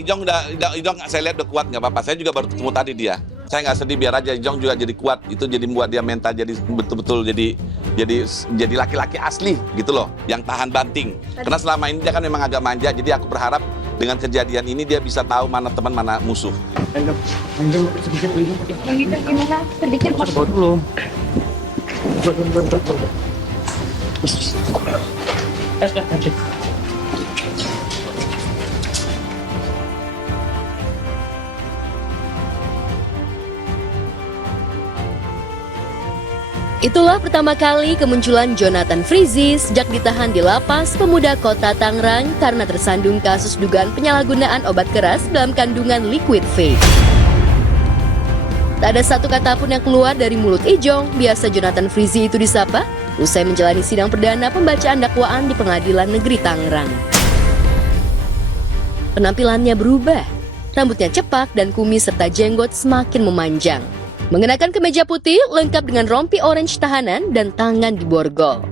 Ijong saya lihat udah kuat, nggak apa-apa. Saya juga baru ketemu tadi dia. Saya nggak sedih, biar aja Ijong juga jadi kuat. Itu jadi membuat dia mental jadi betul-betul jadi laki-laki asli gitu loh, yang tahan banting. Karena selama ini dia kan memang agak manja, jadi aku berharap dengan kejadian ini dia bisa tahu mana teman mana musuh. Sedikit gimana? Sedikit Mas. Bawa dulu. Itulah pertama kali kemunculan Jonathan Frizzy sejak ditahan di lapas pemuda kota Tangerang karena tersandung kasus dugaan penyalahgunaan obat keras dalam kandungan liquid vape. Tak ada satu kata pun yang keluar dari mulut Ijong, biasa Jonathan Frizzy itu disapa, usai menjalani sidang perdana pembacaan dakwaan di Pengadilan Negeri Tangerang. Penampilannya berubah, rambutnya cepak dan kumis serta jenggot semakin memanjang. Mengenakan kemeja putih lengkap dengan rompi orange tahanan dan tangan di borgol.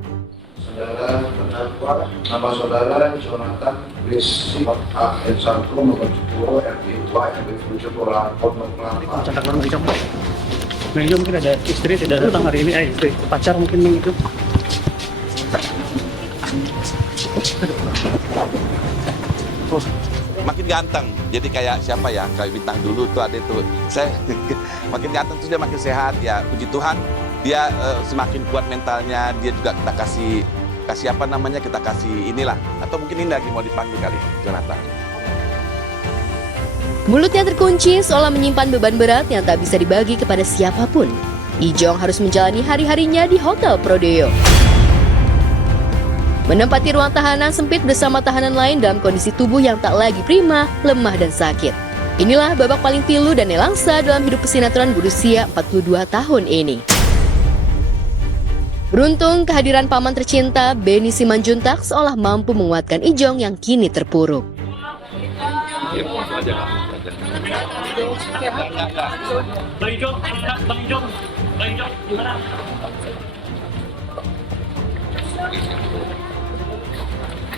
Saudara terdakwa, nama saudara Jonathan Frizzy, AN1 nomor 10 RT2 RT 7 Kelurahan Pondok Kelapa. Catat nomor Ijong. Nah, Ijong mungkin ada istri tidak datang hari ini, istri pacar mungkin begitu. Makin ganteng, jadi kayak siapa ya, kayak bintang dulu tuh ada itu. Saya makin ganteng tuh dia makin sehat ya, puji Tuhan. Dia semakin kuat mentalnya, dia juga kita kasih apa namanya, kita kasih inilah, atau mungkin ini lagi mau dipanggil kali Jonathan. Mulutnya terkunci seolah menyimpan beban berat yang tak bisa dibagi kepada siapapun. Ijong harus menjalani hari-harinya di Hotel Prodeo. Menempati ruang tahanan sempit bersama tahanan lain dalam kondisi tubuh yang tak lagi prima, lemah dan sakit. Inilah babak paling pilu dan nelangsa dalam hidup pesinetron berusia 42 tahun ini. Beruntung kehadiran paman tercinta Benny Simanjuntak seolah mampu menguatkan Ijong yang kini terpuruk.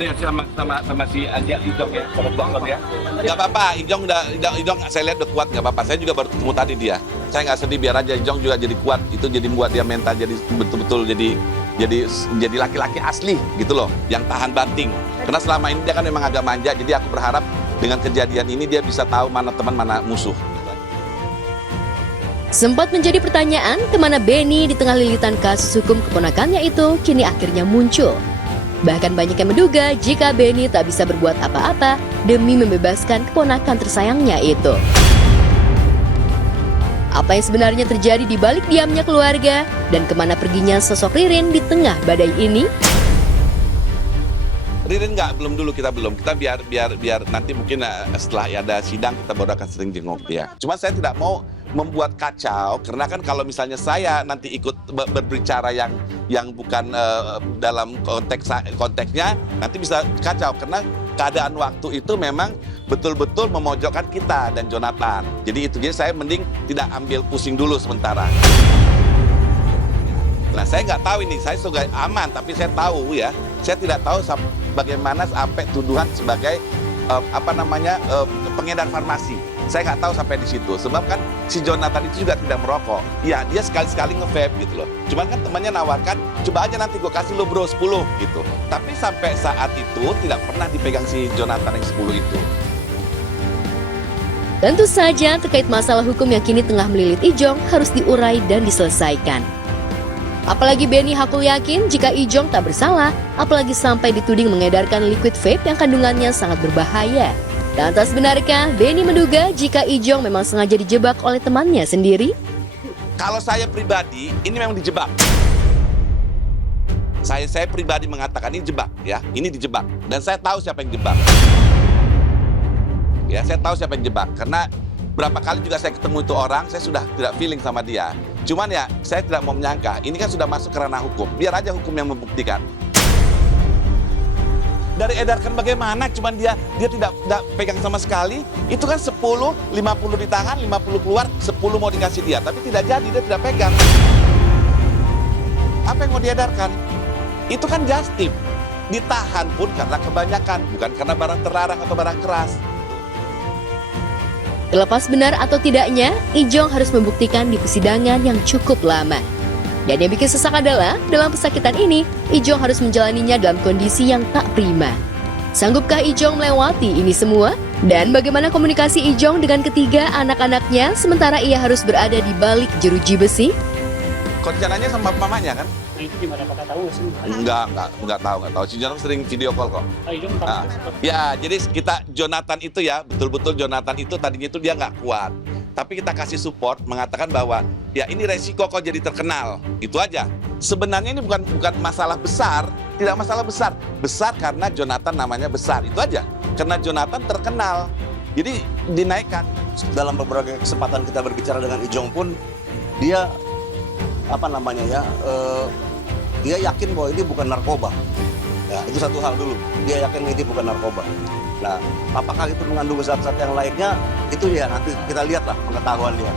Sama si Anjel Ijong ya, sama dokter ya. Gak apa-apa, Ijong saya lihat udah kuat, nggak apa-apa. Saya juga baru ketemu tadi dia. Saya nggak sedih, biar aja Ijong juga jadi kuat. Itu jadi membuat dia mental jadi betul-betul jadi laki-laki asli gitu loh, yang tahan banting. Karena selama ini dia kan memang agak manja, jadi aku berharap dengan kejadian ini dia bisa tahu mana teman mana musuh. Sempat menjadi pertanyaan kemana Benny di tengah lilitan kasus hukum keponakannya itu kini akhirnya muncul. Bahkan banyak yang menduga jika Benny tak bisa berbuat apa-apa demi membebaskan keponakan tersayangnya itu. Apa yang sebenarnya terjadi di balik diamnya keluarga dan kemana perginya sosok Ririn di tengah badai ini? Ririn kita belum. Kita biar nanti mungkin setelah ada sidang kita baru akan sering jenguk dia. Cuma saya tidak mau membuat kacau, karena kan kalau misalnya saya nanti ikut berbicara yang bukan dalam konteksnya, nanti bisa kacau, karena keadaan waktu itu memang betul-betul memojokkan kita dan Jonathan. Jadi saya mending tidak ambil pusing dulu sementara. Nah, saya nggak tahu ini, saya sudah aman, tapi saya tahu ya, saya tidak tahu bagaimana sampai tuduhan sebagai pengedar farmasi. Saya nggak tahu sampai di situ, sebab kan si Jonathan itu juga tidak merokok. Iya, dia sekali-sekali nge-vape gitu loh. Cuman kan temannya nawarkan, coba aja nanti gue kasih lo bro 10 gitu. Tapi sampai saat itu tidak pernah dipegang si Jonathan yang 10 itu. Tentu saja terkait masalah hukum yang kini tengah melilit Ijong harus diurai dan diselesaikan. Apalagi Benny hakul yakin jika Ijong tak bersalah, apalagi sampai dituding mengedarkan liquid vape yang kandungannya sangat berbahaya. Lantas benarkah Benny menduga jika Ijong memang sengaja dijebak oleh temannya sendiri? Kalau saya pribadi, ini memang dijebak. Saya pribadi mengatakan ini jebak ya, ini dijebak. Dan saya tahu siapa yang jebak. Ya, saya tahu siapa yang jebak. Karena berapa kali juga saya ketemu itu orang, saya sudah tidak feeling sama dia. Cuman ya, saya tidak mau menyangka, ini kan sudah masuk ke ranah hukum. Biar aja hukum yang membuktikan. Dari edarkan bagaimana, cuman dia tidak pegang sama sekali. Itu kan 10, 50 ditahan, 50 keluar, 10 mau dikasih dia. Tapi tidak jadi, dia tidak pegang. Apa yang mau diedarkan? Itu kan just tip. Ditahan pun karena kebanyakan, bukan karena barang terlarang atau barang keras. Terlepas benar atau tidaknya, Ijong harus membuktikan di persidangan yang cukup lama. Dan yang bikin sesak adalah, dalam pesakitan ini, Ijong harus menjalaninya dalam kondisi yang tak prima. Sanggupkah Ijong melewati ini semua? Dan bagaimana komunikasi Ijong dengan ketiga anak-anaknya sementara ia harus berada di balik jeruji besi? Koncananya sama mamanya kan? Nah, itu gimana, apakah tahu nggak sih? Enggak tahu. Si Jonathan sering video call kok. Ijong tahu Ah. Ya, jadi Jonathan itu ya, betul-betul Jonathan itu tadinya itu dia nggak kuat. Tapi kita kasih support, mengatakan bahwa ya ini resiko kok jadi terkenal. Itu aja. Sebenarnya ini bukan masalah besar, tidak masalah besar. Besar karena Jonathan namanya besar, itu aja. Karena Jonathan terkenal, jadi dinaikkan. Dalam beberapa kesempatan kita berbicara dengan Ijong pun, dia dia yakin bahwa ini bukan narkoba. Ya, itu satu hal dulu. Dia yakin ini bukan narkoba. Nah, apakah itu mengandung zat-zat yang lainnya? Itu ya nanti kita lihatlah pengetahuan dia.